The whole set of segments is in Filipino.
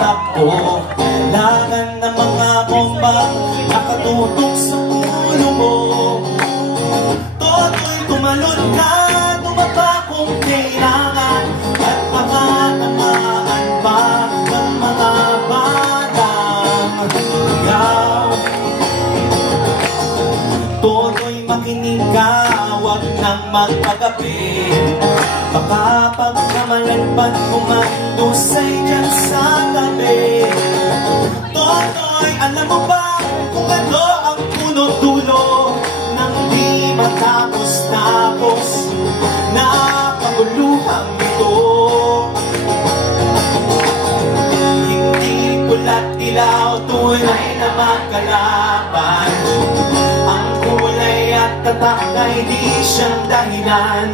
takbo. Langan ng mga bombang nakatutok sa ulo mo. Toto'y tumalon ka, tumaba kung kailangan, at baka tamaan pa ng mga batang ligaw. Toto'y makinig ka, huwag nang magpagabi. Baka pagkamalan pa't kumandusay dyan sa tabi. Toto'y alam mo ba kung ano ang punot dulo nang di matapos-tapos na paguluhang ito? Hindi pula't ilaw, tunay na magkalaban. Ang kulay at tatak ay di siyang dahilan.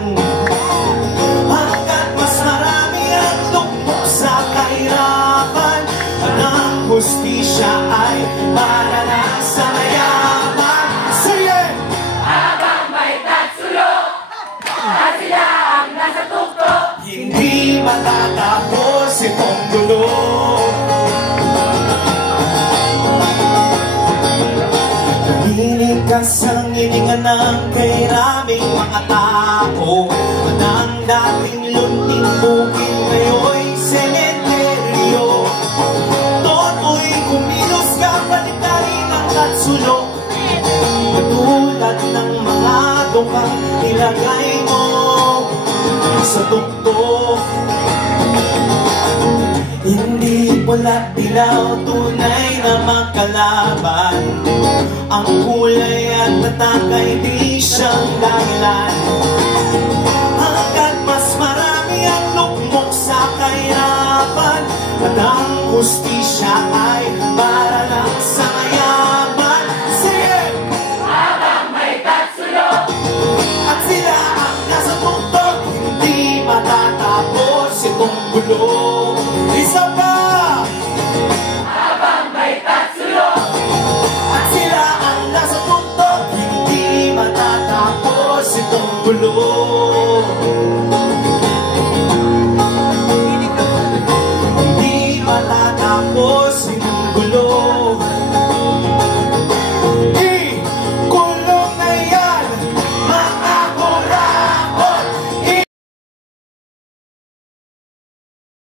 Hanggat mas marami ang lukmok sa kahirapan, ang hustisya ay para lang sa mayaman. Sige! Habang may tatsulok at sila ang nasa tuktok, hindi matatapos itong gulo. Nahilig ka sa nginingan ng kairaming mga tao. Ang dating lunting bukid ngayon'y sementeryo. Toto'y kumilos ka, palikarin ang tatsulok. Katulad ng mga dukang nilagay mo sa tuktok. Hindi pula't dilaw, tunay na magkalaban. Ang kulay at tatak ay di siyang dahilan. Hanggat mas marami ang lukmok sa kahirapan, at ang hustisya ay para lang sa mayaman. Sige! habang may tatsulok At sila ang nasa tuktok, hindi matatapos itong gulo. Isa pa! habang may tatsulok At sila ang nasa tuktok, hindi matatapos itong gulo.